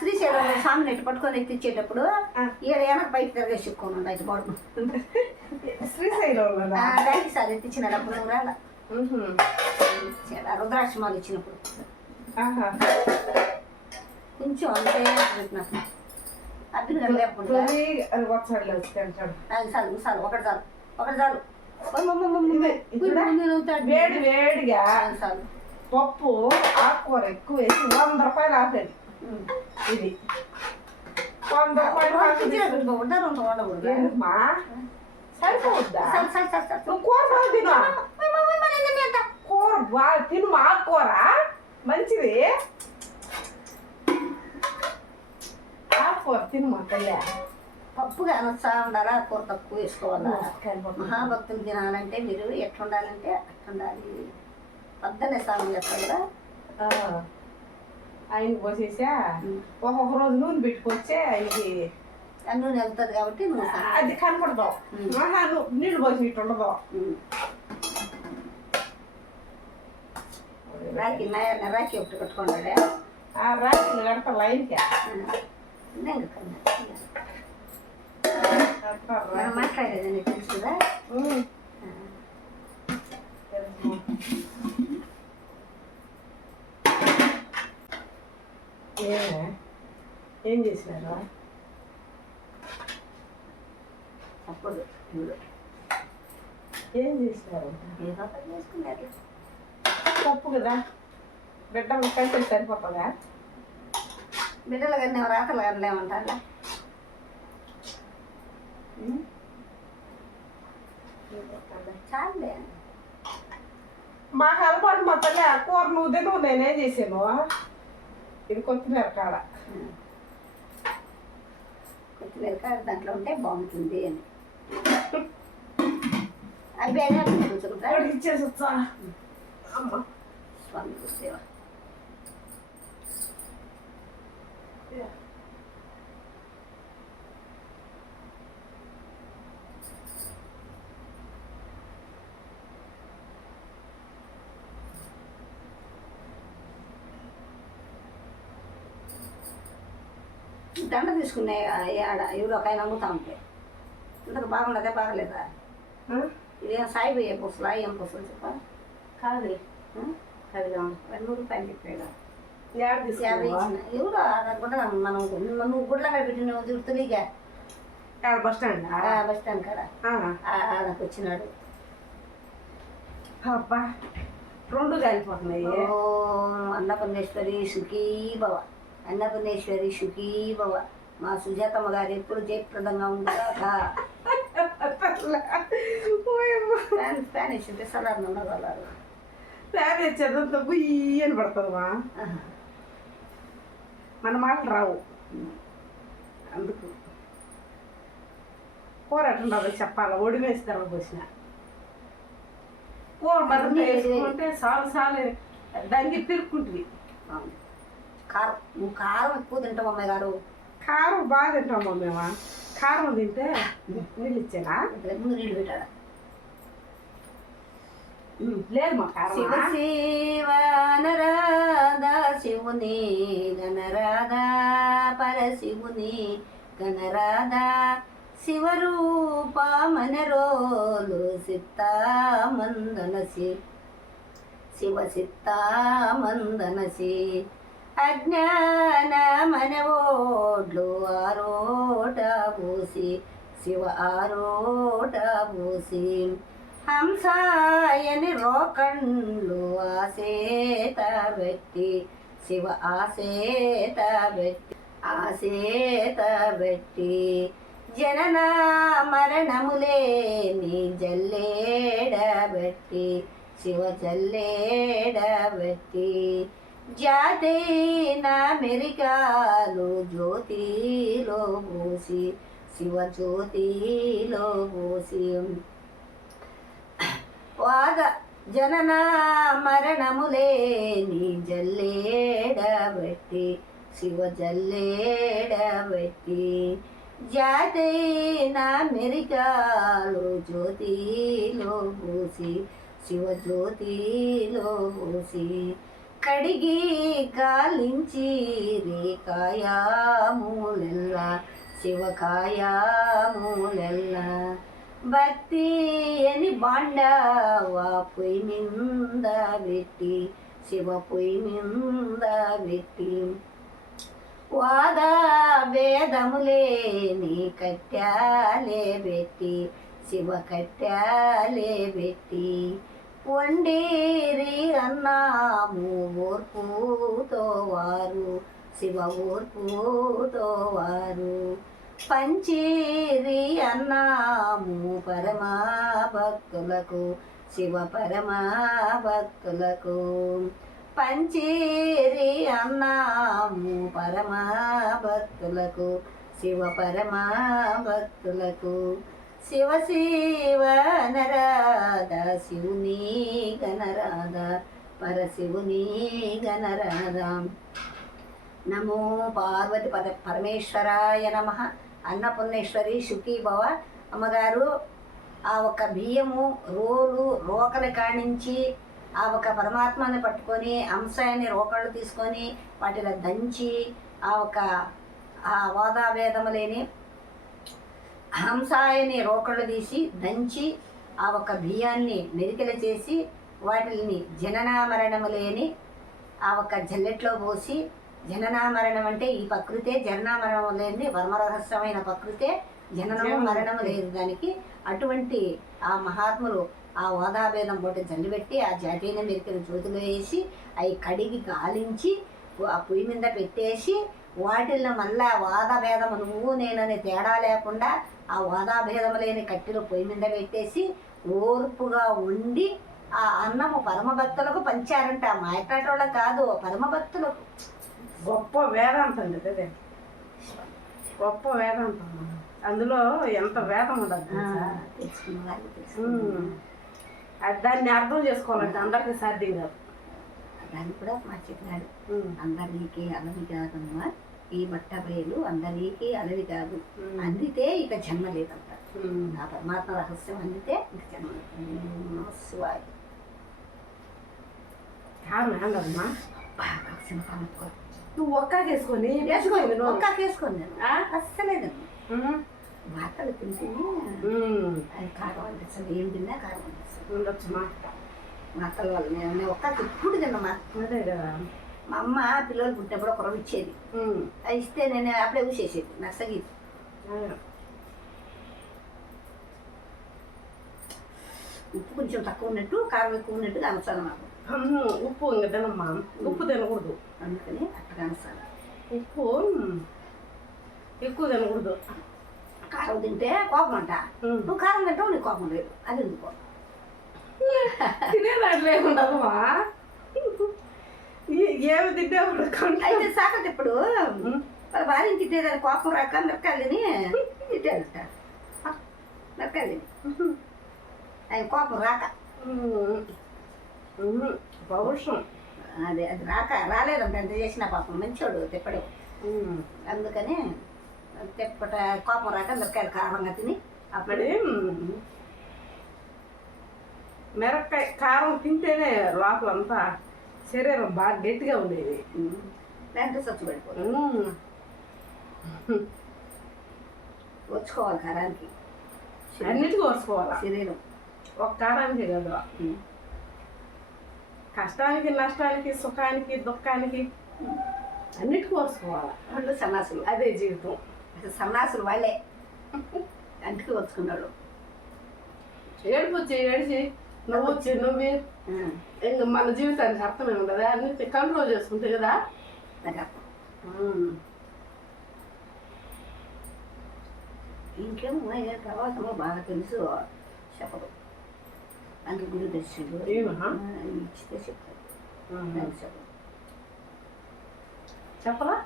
శ్రీశైలం స్వామిని ఎట్టు పట్టుకొని ఎత్తిచ్చేటప్పుడు ఈడ వెనక బయట తిరగేసి చెప్పుకోను అయితే పడుకు శ్రీశైలం దానికి సార్ ఎత్తిచ్చినాడు అప్పుడు నువ్వు రాలా రుద్రాక్షమాలు ఇచ్చినప్పుడు కొంచెం అంతే నాకు అబ్బిని గారు లేకుండా చాలు చాలు ఒకటి చాలు ఒకటి చాలు వేడి వేడిగా పప్పు ఆకుకూర ఎక్కువ వేసి 100 రూపాయలు ఆపేది ఇది 100 రూపాయలు మా సరిపోద్దా కూర తిను కూర బాగా తిను ఆకుకూర మంచిది ఆకుకూర తిను మా తల్లి పప్పుగా అనొచ్చా ఉండాలా కూర తక్కువ వేసుకోవాలా మహాభక్తులు తినాలంటే మీరు ఎట్లుండాలంటే అట్లుండాలి పొద్దున్నే స్నానం చేస్తారు కదా ఆయనకి పోసేసా ఒక్కొక్క రోజు నూనె పెట్టుకొచ్చే ఆయనకి నూనె వెళ్తుంది కాబట్టి అది కనపడదు నీళ్ళు పోసి ఇట్టు ఉండదు రాఖీ రాఖీ ఒకటి కట్టుకోండి ఆ రాఖీలు కడతా లైన్కి మాట్లాడేదని తెలుసు కదా ఏం చేసినారు అప్పుడు ఏం చేసినారు ఏదో చేసుకున్నారు తప్పు కదా బిడ్డలు కలిసి సరిపోతుందా బిడ్డలు కానీ రాతలు కానీ లేమంటారా చాలే మాకు అలవాటు మా తల్లి కూర నువ్వు తిను నేనేం చేసాను ఇది కొత్తిమీర కాడ కొత్తిమీర కాడ దాంట్లో ఉంటే బాగుంటుంది అని అవి ఇచ్చేసి వచ్చా అమ్మ స్వామి సేవ దండ తీసుకునే ఆడ ఎవరో ఒక ఆయన అమ్ముతా ఉంటే ఇంతకు బాగుండదే బాగలేదా ఇదేం సాయి పోయే పుసలా ఏం పుసలు చెప్ప కాదు అది 200 రూపాయలు చెప్పాడు 50 ఇచ్చిన ఎవరు అనుకుంటా మనం నువ్వు గుడ్లగా పెట్టి నువ్వు తిరుగుతునిగా బస్ స్టాండ్ బస్ స్టాండ్ కాడ నాకు వచ్చినాడు అబ్బా 2 కాలిపోతున్నాయి అన్నపూర్ణేశ్వరి సుఖీ భవ అన్నపూర్ణేశ్వరి సుఖీ భవ మా సుజాతమ్మ గారు ఎప్పుడు జయప్రదంగా ఉందా ఫ్యాన్ ఇచ్చింటే సలార్ ఉండగలరు ఫ్యాన్ ఇచ్చేదంతా బుయ్యని పడుతుందమ్మా మన మాటలు రావు అందుకు కూర ఎట్లుండదు చెప్పాలి ఒడి వేసి తర్వాత పోసిన కూర మరింత వేసుకుంటే సాలు సాలు దానికి పిరుక్కుంటుంది కారం నువ్వు కారం ఎక్కువ తింటావు అమ్మాయి గారు కారం బాగా తింటాము మేము కారం తింటే నీళ్ళు ఇచ్చానా ముందు నీళ్ళు పెట్టాడా లేదు మా కారం శివ శివ నరాధా శివుని గణరాధా పరశివుని గణరాధా శివరూప మనరోలు సిత్తామందనసి శివ సిత్తామందనసి అజ్ఞాన మనవోడ్లు ఆరోట పూసి శివ ఆరోట పూసి హంసాయని రోకండ్లు ఆసేత పెట్టి శివ ఆసేత పెట్టి ఆసేత పెట్టి జనన మరణములేని జల్లేడబెట్టి శివ జల్లేడబెట్టి జాతైన మెరికాలు జ్యోతిలో పోసి శివ జ్యోతిలో పోసి వాద జనన మరణములేని జల్లేడబెట్టి శివ జల్లేడబెట్టి జాతైన మెరికాలు జ్యోతిలో పోసి శివ జ్యోతిలో పోసి కడిగి గాలించి రేకాయాములెల్ల శివకాయాములెల్ల భక్తి అని బాండవా పొయ్యి మింద పెట్టి శివ పొయ్యి మింద పెట్టి వాద భేదములేని కట్టాలే పెట్టి శివ కట్టాలే పెట్టి వండేరి అన్నాము ఓర్పుతో వారు శివ ఓర్పుతో వారు పంచేరి అన్నాము పరమా భక్తులకు శివ పరమా భక్తులకు పంచేరి అన్నాము పరమా భక్తులకు శివ పరమా భక్తులకు శివ శివ నరాధ శివుని గణరాధ పరశివుని గణరాధ నమో పార్వతి పరమేశ్వరాయ నమః. అన్నపూర్ణేశ్వరి సుఖీ భవ. అమ్మగారు ఆ ఒక బియ్యము రోకలి కానించి ఆ ఒక పరమాత్మని పట్టుకొని అంశాన్ని రోకళ్ళు తీసుకొని వాటిలో దంచి ఆ ఒక ఆ వాదాభేదము లేని హంసాయని రోకళ్ళు తీసి దంచి ఆ ఒక బియ్యాన్ని మెరికలు చేసి వాటిని జననామరణము లేని ఆ ఒక జల్లెట్లో పోసి, జననామరణం అంటే ఈ ప్రకృతే, జననామరణం లేని వర్మరహస్యమైన ప్రకృతే, జననము మరణము లేదు దానికి. అటువంటి ఆ మహాత్ములు ఆ ఓదాభేదం పోటీ జల్లిపెట్టి ఆ జాతీయ మెరికలు జ్యోతిలో వేసి అవి కడిగి గాలించి ఆ పొయ్యి మీద పెట్టేసి వాటిల్లో మళ్ళా వాదాభేదము నువ్వు నేనని తేడా లేకుండా ఆ వాదాభేదము లేని కట్టెలు పొయ్యి మీద పెట్టేసి ఓర్పుగా ఉండి ఆ అన్నము పరమభక్తులకు పంచారంట. మాట్లాడేటోళ్ళకి కాదు, పరమభక్తులకు. గొప్ప వేదాంతం అదే, గొప్ప వేదాంతం. అందులో ఎంత వేదం ఉండదు తెలుసుకున్న వాళ్ళు దాన్ని అర్థం చేసుకోవాలంటే అందరికీ సాధ్యం కాదు. దాన్ని కూడా మా చెప్పినాడు, అందరికీ అలవి కాదమ్మా ఈ బట్ట బయలు, అందరికీ అలవి కాదు, అందితే ఇక జన్మ లేదంట. ఆ పరమాత్మ రహస్యం అందితే ఇక జన్మ లేదు. శివాయ కాదమ్మా, బాగా సినిమా నువ్వు ఒక్క చేసుకొని ఒక్క వేసుకోండి నేను అస్సలేదండి. వార్తలు తింటే అది కారం అనిపిస్తుంది, ఏం తిన్నా కారం అనిపిస్తుంది. ఉండొచ్చుమా వార్తల వల్ల నేను ఒక్క ఇప్పుడు తిన్నమ్మా. అదే కదా, మా అమ్మ పిల్లలు పుట్టినప్పుడు ఒక రవ్వ ఇచ్చేది, అది ఇస్తే నేను అప్పుడే ఊసేసేది నర్సగీది. ఉప్పు కొంచెం తక్కువ ఉన్నట్టు, కారం ఎక్కువ ఉన్నట్టు కనసాను నాకు. ఉప్పు ఇంకా తినమ్మా, ఉప్పు తినకూడదు. అందుకని అట్లా కనసాను. ఉప్పు ఎక్కువ తినకూడదు. కారం తింటే కోపం అంట, నువ్వు కారం తింటావు నీకు కోపం లేదు, అది ఎందుకో తినేదాంట్లో ఏముండదమ్మా, ఏమి తింటే అయితే సాకటి ఇప్పుడు వాళ్ళ భార్యని తిట్టేదాన్ని కోపం రాక మిరకాయలని తిట్టాడట. మిరకాయలని ఆయన కోపం రాక పౌరుషం అది రాలేదంట. ఎంత చేసినా పాపం మంచోడు తిప్పడు. అందుకని తిప్పట కోపం రాక మిరకాయలు కారంగా తిని అప్పుడే మిరపకాయ కారం తింటేనే లోపలంతా శరీరం బాగా గట్టిగా ఉండేది. దాంట్లో స్వచ్ఛ పడిపోతుంది. వచ్చుకోవాలి కారానికి, అన్నిటికీ వచ్చుకోవాలి శరీరం. ఒక కారానికి కాదు, కష్టానికి నష్టానికి సుఖానికి దుఃఖానికి అన్నిటికీ వచ్చుకోవాలి. వాళ్ళు సన్నాసులు, అదే జీవితం. సన్నాసులు వాళ్ళే అంటికి వచ్చుకున్నాడు. ఏడుపు వచ్చి ఏడిచి నువ్వు వచ్చి నువ్వు ఇంకా మన జీవితానికి అర్థమే ఉండదు. అన్నిటి కంట్రోల్ చేసుకుంటే కదా నాకు అర్థం. ఇంకేమో తర్వాత బాగా తెలుసు చెప్పదు. అందుకు గురు దర్శనుడు ఇచ్చితే చెప్తాడు. చెప్పరా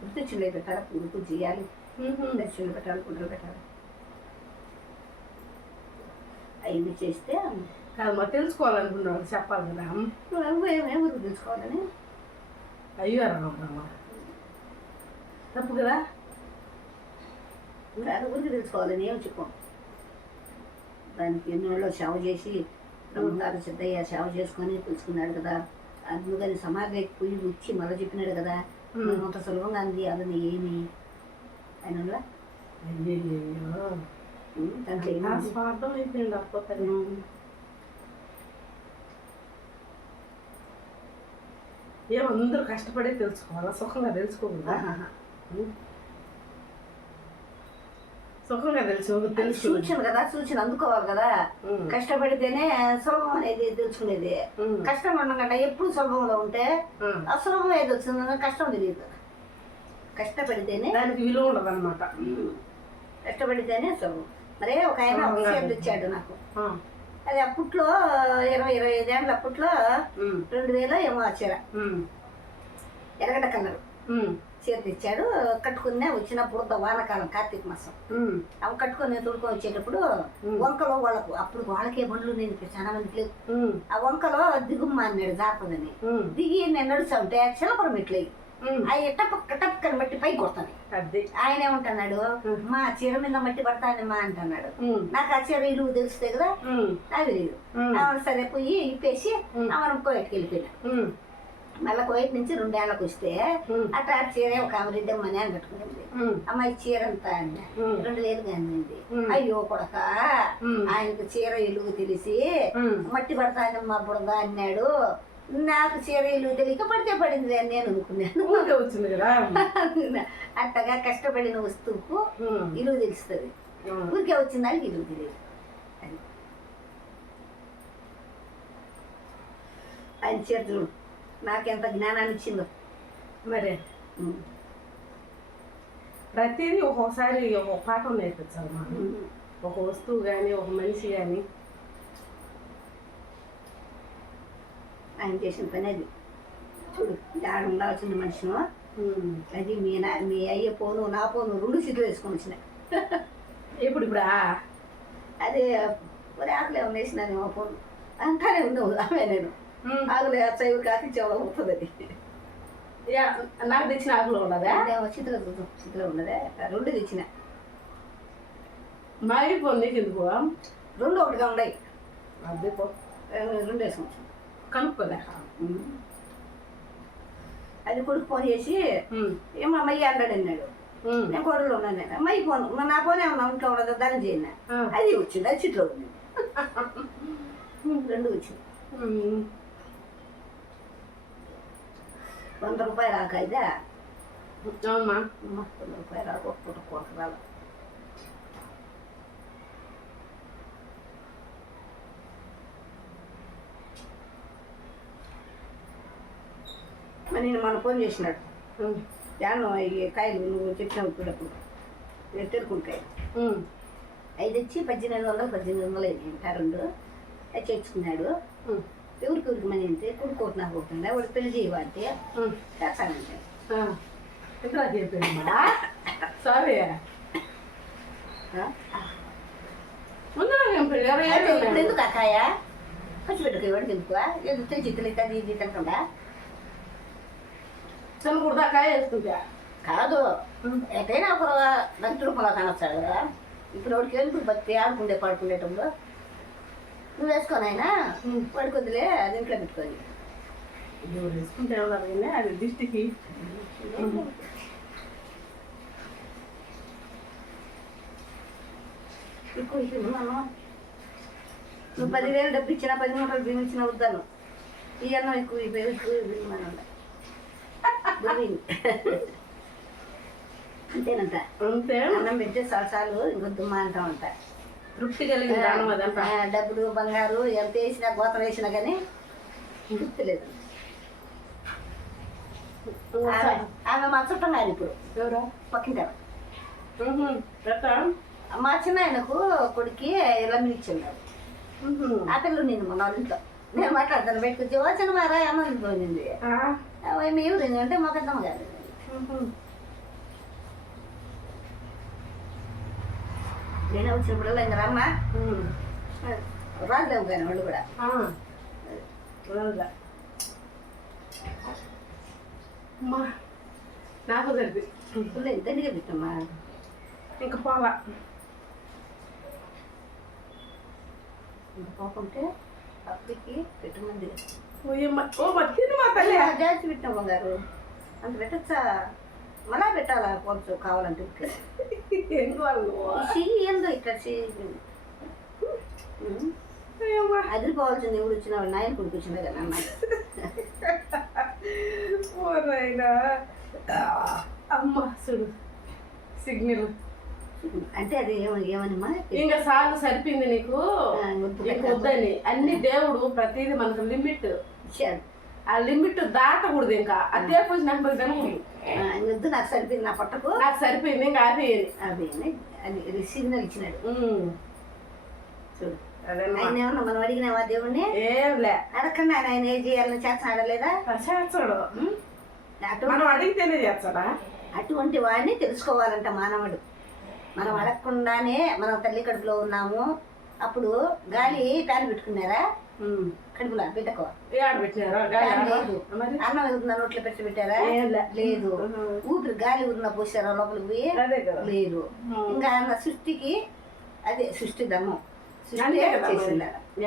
గుర్తొచ్చిండే పెట్టాలి, గుర్తు చేయాలి, దర్శనం పెట్టాలి, గుడ్డలు పెట్టాలి. అవి చేస్తే కాదు మరి తెలుసుకోవాలనుకున్నాడు చెప్పాలి కదా. ఏమేమి గుర్తు తెలుసుకోవాలని. అయ్యో రామా తప్పు కదా, అది గురించి తెలుసుకోవాలని ఏమి చెప్పాం. దానికి ఎన్నోళ్ళు సేవ చేసి బ్రహ్మగారు సిద్ధయ్య సేవ చేసుకొని తెలుసుకున్నాడు కదా. అందుకని సమాధికి పోయి వచ్చి మళ్ళీ చెప్పినాడు కదా అంత సులభంగా అంది అది ఏమి ఆయన దాంట్లో స్వార్థం అయిపోయింది అప్పటి ఏమందరూ కష్టపడే తెలుసుకోవాలా సుఖంగా తెలుసుకోకుండా సుఖంగా తెలుసు సూచన కదా సూచన అందుకోవాలి కదా కష్టపడితేనే సులభం అనేది తెలుసుకునేది కష్టం ఉండకుండా ఎప్పుడు సులభంగా ఉంటే అసులభం ఏది వచ్చిందో కష్టం తెలియదు కష్టపడితేనే దానికి విలువ ఉండదు అనమాట కష్టపడితేనే సులభం మరే ఒక ఆయన చీర తెచ్చాడు నాకు అది అప్పట్లో 20-25 ఏళ్ళ అప్పట్లో 2000 ఏమో ఆ చీర ఎర్రగడ్డ కలర్ చీర తెచ్చాడు కట్టుకునే వచ్చినప్పుడు వానకాలం కార్తీక మాసం అవి కట్టుకొని తోడుకొని వచ్చేటప్పుడు వంకలో వాళ్ళకు అప్పుడు వాళ్ళకే బండ్లు నేను చాలా మందికి లేవు ఆ వంకలో దిగుమ్మ అన్నాడు జాపదని దిగి నేను నడుస్తా ఉంటే చిలపరం మెట్లయి అవి టప్పని మట్టి పైకి కొడతాను ఆయన ఏమంటున్నాడు మా చీర మీద మట్టి పడతానమ్మా అంటున్నాడు నాకు ఆ చీర ఇల్లు తెలుస్తే కదా అది లేదు సరే పోయి ఇప్పేసి మనం కోయట్కి వెళ్ళిపోయినా మళ్ళీ కోయట్ నుంచి 2 ఏళ్ళకి వస్తే అట్లా చీర ఒక ఆమె రెడ్డమ్మని అని కట్టుకునేది అమ్మాయి చీర అంతా అన్న 2000 అందింది అయ్యో కొడక ఆయనకు చీర ఇల్లు తెలిసి మట్టి పడతానమ్మా బుడద అన్నాడు నాకు చీర ఇల్లు తెలియక పడితే పడింది అని నేను అనుకున్నాను వచ్చింది కదా అట్టగా కష్టపడిన వస్తువుకు ఇల్లు తెలుస్తుంది ఊరికే వచ్చిన దానికి ఇల్లు తెలియదు ఆయన చీర చూడు నాకెంత జ్ఞానాన్ని ఇచ్చిందో మరే ప్రతిదీ ఒక్కొక్కసారి ఒక పాఠం నేర్పించాలి మనం ఒక వస్తువు కానీ ఒక మనిషి కానీ ఆయన చేసిన పని అది చూడు ఆడ ఉండాల్సిన మనిషిను అది మీ అయ్యే పోను నా పోను 2 సీట్లు వేసుకొని వచ్చిన ఇప్పుడు అదే ఒరే ఆకులు ఏమన్నా వేసినాను పోను అంటానే ఉండవు ఆమె నేను ఆకులు చైవు కాకి చెవడ పోతుంది అది నాకు తెచ్చిన ఆకులు ఉన్నదా చిత్రం ఉన్నదే 2 తెచ్చిన మాగిపోను నీకు ఎందుకు 2 ఒకటిగా ఉన్నాయి అదే 2 వేసుకొని కనుక్కోలే అది కొడుకు ఫోన్ చేసి ఏమో అమ్మాయి అంటాడు అన్నాడు నేను కొడులో ఉన్నాను నేను అమ్మాయి ఫోన్ నా ఫోనే ఉన్నా ఇంట్లో ఉండదు దాన్ని చేయను అది వచ్చింది అది చిట్లో ఉంది 2 వచ్చింది 100 రూపాయలు రాక ఇదే అవునమ్మా 100 రూపాయలు రాక ఒక్క కొరకు రాదు నేను మన ఫోన్ చేసినాడు యాను ఈ కాయలు నువ్వు చెప్పినావు ఇప్పుడప్పుడు తెరుకుంటాయి 5 వచ్చి 1800 ఇంకా 2 అది తెచ్చుకున్నాడు ఎవరికి మనీ అంటే కొడుకోటి నాకు పోతుందా వాడు పెళ్లి చేయవాడితే చేస్తానంటే ఎట్లా చెప్పామ్మా సారీ ఇప్పుడు ఎందుకు అక్కాయ ఖర్చు పెట్టుకో ఎవరికి ఎందుకు ఎందుకు తెలిసి తెలియదు ఇది తినకుండా చనుకుడు కాయ వేసుకుంటా కాదు ఎటైనా ఒక దంతుడు పొలా కానొస్తాడు కదా ఇప్పుడు వాడికి ఎందుకు బతి ఆడుకుంటే పడుకునేటప్పుడు నువ్వు వేసుకోనైనా వాడికి వద్దులే అది ఇంట్లో పెట్టుకొని వేసుకుంటే ఎవరు అది దిష్టికి ఎక్కువ ఇచ్చింది మనం నువ్వు 10,000 డబ్బు ఇచ్చినా 10 మూటలు బియ్యం ఇచ్చినా వద్దాను ఈ అన్నం ఎక్కువ మనం అంతేనంట అంతే అన్నం పెడితే చాలు ఇంకొద్దుమ్మా అంటామంట తృప్తి కలిగింది డబ్బులు బంగారు ఎంత వేసినా గోతం వేసినా కానీ గుర్తులేదు ఆమె మా చుట్టం కాదు ఇప్పుడు ఎవరు పక్కింటారు మా చిన్న ఆయనకు కొడుకి లమ్మినిచ్చాడు ఆ పిల్లలు నేను మన వాళ్ళ ఇంట్లో నేను మాట్లాడతాను పెట్టుకొచ్చి వచ్చిన మారా అమ్మ పోయింది ఎవరు అంటే మా పెద్దమ్మ గారు నేను వచ్చినప్పుడు ఇంకా రమ్మ రాజులేవు కానీ వాళ్ళు కూడా నాకు జరిపి ఎంతగా పెట్టమ్మా ఇంకా పోలా ఇంకా పోకుంటే అప్పటికి పెట్టమంది ఓ తిను మా తల్లి జాతి పెట్టిన బంగారు అంత పెట్టచ్చా మళ్ళా పెట్టాలా కొంచెం కావాలంటే ఎందువల్ల చెయ్యి ఏందో ఇక్కడ చెయ్యి అదిరిపోవాల్సింది ఎవడు వచ్చిన నాయన కొడుకు వచ్చింది కదా అమ్మాయి అమ్మ చూడు సిగ్నల్ అంటే అది ఏమనమ్మా ఇంకా సార్లు సరిపోయింది నీకు నీకు వద్దని అన్ని దేవుడు ప్రతిదీ మనకు లిమిట్ ఇచ్చాడు ఆ లిమిట్ దాటకూడదు ఇంకా అదే కొంచెం నాకు తినకూడదు వద్దు నాకు సరిపోయింది నా పొట్టకు నాకు సరిపోయింది ఇంకా ఆపేయాలి అది సిగ్నల్ ఇచ్చినాడు చూడు అదే ఆయన ఏమన్నా మనం అడిగినావా దేవుణ్ణి ఏంలే అడగండి ఆయన ఏం చేయాలని చేస్తున్నాడా లేదా చేస్తాడు మనం అడిగితేనే చేస్తాడా అటువంటి వాడిని తెలుసుకోవాలంట మానవుడు మనం అడగకుండానే మనం తల్లి కడుపులో ఉన్నాము అప్పుడు గాలి ఫ్యాన్ పెట్టుకున్నారా కడుపులో బిడ్డకు లేదు అన్నం ఎదుగుతున్న నోట్లో పెట్టి పెట్టారా లేదు ఊపిరి గాలి ఊరిన పోసారా లోపలికి పోయి లేదు ఇంకా అన్న సృష్టికి అదే సృష్టి ధర్మం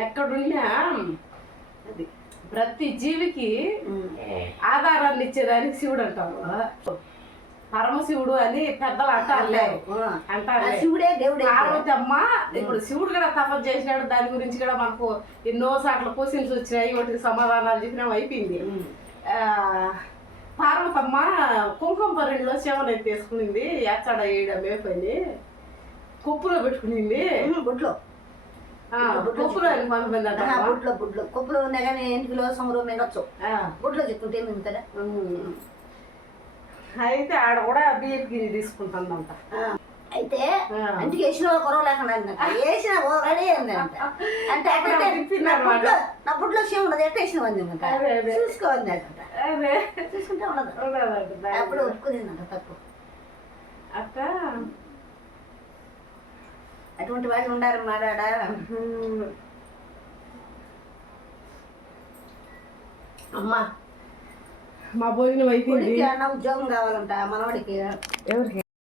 ఎక్కడున్నా అది ప్రతి జీవికి ఆధారాన్ని ఇచ్చేదానికి శివుడు అంటారు పరమశివుడు అని పెద్దలు అంటారు శివుడే దేవుడే పార్వతి అమ్మ ఇప్పుడు శివుడు కూడా తపస్సు చేసినాడు దాని గురించి కూడా మనకు ఎన్నో సార్లు క్వశ్చన్స్ వచ్చినాయి వాటికి సమాధానాలు చెప్పినాం అయిపోయింది పార్వతమ్మ కుంకుమ పరిలో శివని తీసుకునింది ఎచ్చడ వేయడం అయిపోయింది కుప్పులో పెట్టుకునింది బుట్లో కుప్పులో బుట్లో బుట్లో కుప్పులో ఉన్నా కానీ ఇంటిలో సముద్రం మింగచ్చు బుట్లో చెప్పుకుంటే మింగుతాడా అయితే ఆడ కూడా బియ్యకి తీసుకుంటుందంట అయితే ఇంటికి వేసిన కొరవ లేకుండా వేసిన రెడీ అయిందంట అంటే నా బుట్లో సేమ్ ఉండదు ఎట్ట వేసిన వందంట చూసుకోవాలి చూసుకుంటే ఉండదు అప్పుడు ఒప్పుకుందంట తప్పు అక్క అటువంటి వాళ్ళు ఉండారు మాడాడా అమ్మా మా భోజనం అయిపోయింది అన్న ఉద్యోగం కావాలంట మనవాడికి ఎవరికి